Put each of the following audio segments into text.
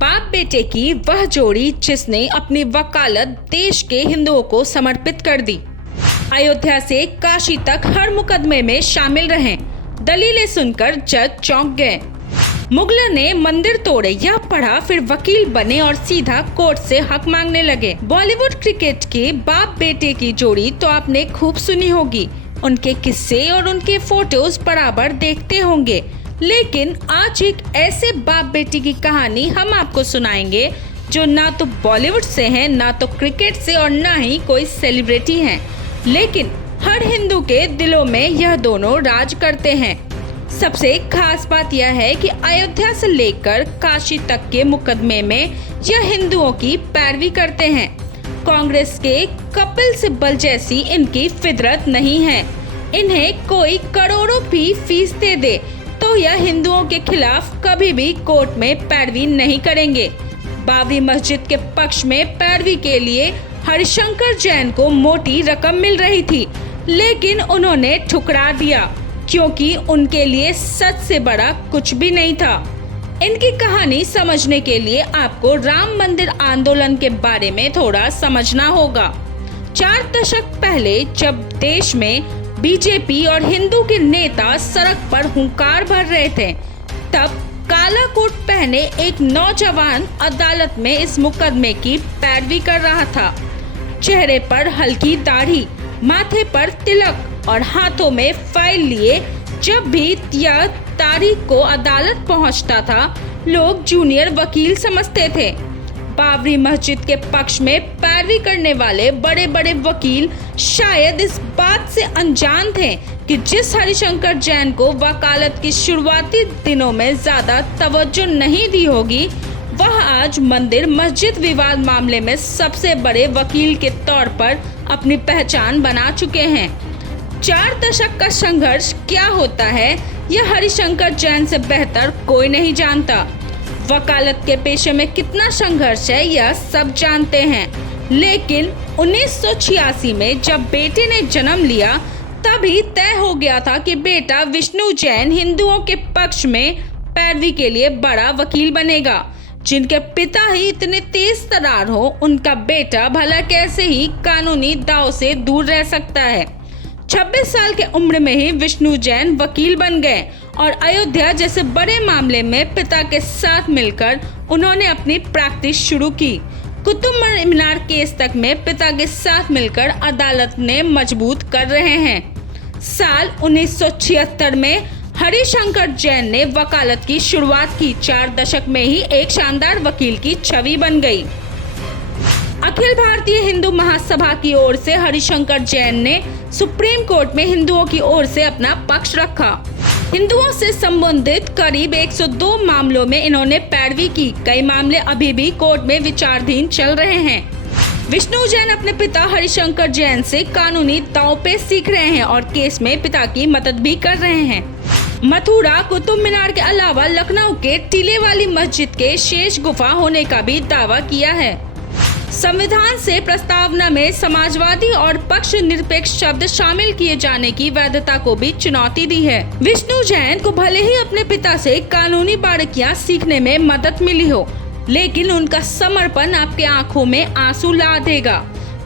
बाप बेटे की वह जोड़ी जिसने अपनी वकालत देश के हिंदुओं को समर्पित कर दी। अयोध्या से काशी तक हर मुकदमे में शामिल रहे। दलीलें सुनकर जज चौंक गए। मुगलों ने मंदिर तोड़े यह पढ़ा, फिर वकील बने और सीधा कोर्ट से हक मांगने लगे। बॉलीवुड क्रिकेट के बाप बेटे की जोड़ी तो आपने खूब सुनी होगी, उनके किस्से और उनके फोटोज बराबर देखते होंगे। लेकिन आज एक ऐसे बाप बेटी की कहानी हम आपको सुनाएंगे जो ना तो बॉलीवुड से है, ना तो क्रिकेट से और ना ही कोई सेलिब्रिटी हैं, लेकिन हर हिंदू के दिलों में यह दोनों राज करते हैं। सबसे खास बात यह है कि अयोध्या से लेकर काशी तक के मुकदमे में यह हिंदुओं की पैरवी करते हैं। कांग्रेस के कपिल सिब्बल जैसी इनकी फितरत नहीं है। इन्हें कोई करोड़ों भी फीस दे दे तो यह हिंदुओं के खिलाफ कभी भी कोर्ट में पैरवी नहीं करेंगे। बाबरी मस्जिद के पक्ष में पैरवी के लिए हरिशंकर जैन को मोटी रकम मिल रही थी, लेकिन उन्होंने ठुकरा दिया क्योंकि उनके लिए सच से बड़ा कुछ भी नहीं था। इनकी कहानी समझने के लिए आपको राम मंदिर आंदोलन के बारे में थोड़ा समझना होगा। 4 दशक पहले जब देश में बीजेपी और हिंदू के नेता सड़क पर हुंकार भर रहे थे, तब काला कोट पहने एक नौजवान अदालत में इस मुकदमे की पैरवी कर रहा था। चेहरे पर हल्की दाढ़ी, माथे पर तिलक और हाथों में फाइल लिए जब भी यह तारीख को अदालत पहुंचता था, लोग जूनियर वकील समझते थे। बाबरी मस्जिद के पक्ष में पैरवी करने वाले बड़े बड़े वकील शायद इस बात से अनजान थे कि जिस हरिशंकर जैन को वकालत की शुरुआती दिनों में ज्यादा तवज्जो नहीं दी होगी, वह आज मंदिर मस्जिद विवाद मामले में सबसे बड़े वकील के तौर पर अपनी पहचान बना चुके हैं। 4 दशक का संघर्ष क्या होता है यह हरिशंकर जैन से बेहतर कोई नहीं जानता। वकालत के पेशे में कितना संघर्ष है यह सब जानते हैं, लेकिन 1986 में जब बेटे ने जन्म लिया तभी तय हो गया था कि बेटा विष्णु जैन हिंदुओं के पक्ष में पैरवी के लिए बड़ा वकील बनेगा। जिनके पिता ही इतने तेज तर्रार हो, उनका बेटा भला कैसे ही कानूनी दांव से दूर रह सकता है। 26 साल के उम्र में ही विष्णु जैन वकील बन गए और अयोध्या जैसे बड़े मामले में पिता के साथ मिलकर उन्होंने अपनी प्रैक्टिस शुरू की। कुतुब मीनार केस तक में पिता के साथ मिलकर अदालत ने मजबूत कर रहे हैं। साल 1976 में हरिशंकर जैन ने वकालत की शुरुआत की। 4 दशक में ही एक शानदार वकील की छवि बन गई। अखिल भारतीय हिंदू महासभा की ओर से हरिशंकर जैन ने सुप्रीम कोर्ट में हिंदुओं की ओर से अपना पक्ष रखा। हिंदुओं से संबंधित करीब 102 मामलों में इन्होंने पैरवी की। कई मामले अभी भी कोर्ट में विचाराधीन चल रहे हैं। विष्णु जैन अपने पिता हरिशंकर जैन से कानूनी दांव पे सीख रहे हैं और केस में पिता की मदद भी कर रहे हैं। मथुरा कुतुब मीनार के अलावा लखनऊ के टीले वाली मस्जिद के शेष गुफा होने का भी दावा किया है। संविधान से प्रस्तावना में समाजवादी और पक्ष निरपेक्ष शब्द शामिल किए जाने की वैधता को भी चुनौती दी है। विष्णु जैन को भले ही अपने पिता से कानूनी बारीकियां सीखने में मदद मिली हो, लेकिन उनका समर्पण आपके आंखों में आंसू ला देगा।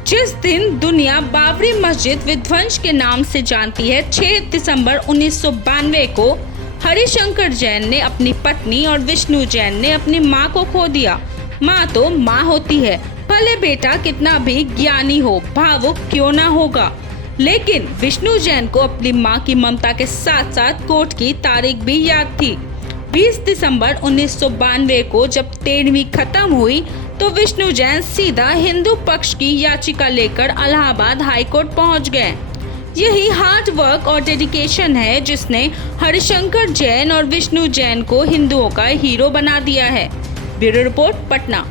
जिस दिन दुनिया बाबरी मस्जिद विध्वंस के नाम से जानती है, 6 दिसंबर 1992 को हरिशंकर जैन ने अपनी पत्नी और विष्णु जैन ने अपनी मां को खो दिया। मां तो मां होती है, भले बेटा कितना भी ज्ञानी हो, भावुक क्यों ना होगा, लेकिन विष्णु जैन को अपनी मां की ममता के साथ साथ कोर्ट की तारीख भी याद थी। 20 दिसंबर 1992 को जब 13वीं खत्म हुई तो विष्णु जैन सीधा हिंदू पक्ष की याचिका लेकर इलाहाबाद हाई कोर्ट पहुंच गए। यही हार्ड वर्क और डेडिकेशन है जिसने हरिशंकर जैन और विष्णु जैन को हिंदुओं का हीरो बना दिया है। Bureau report, Patna.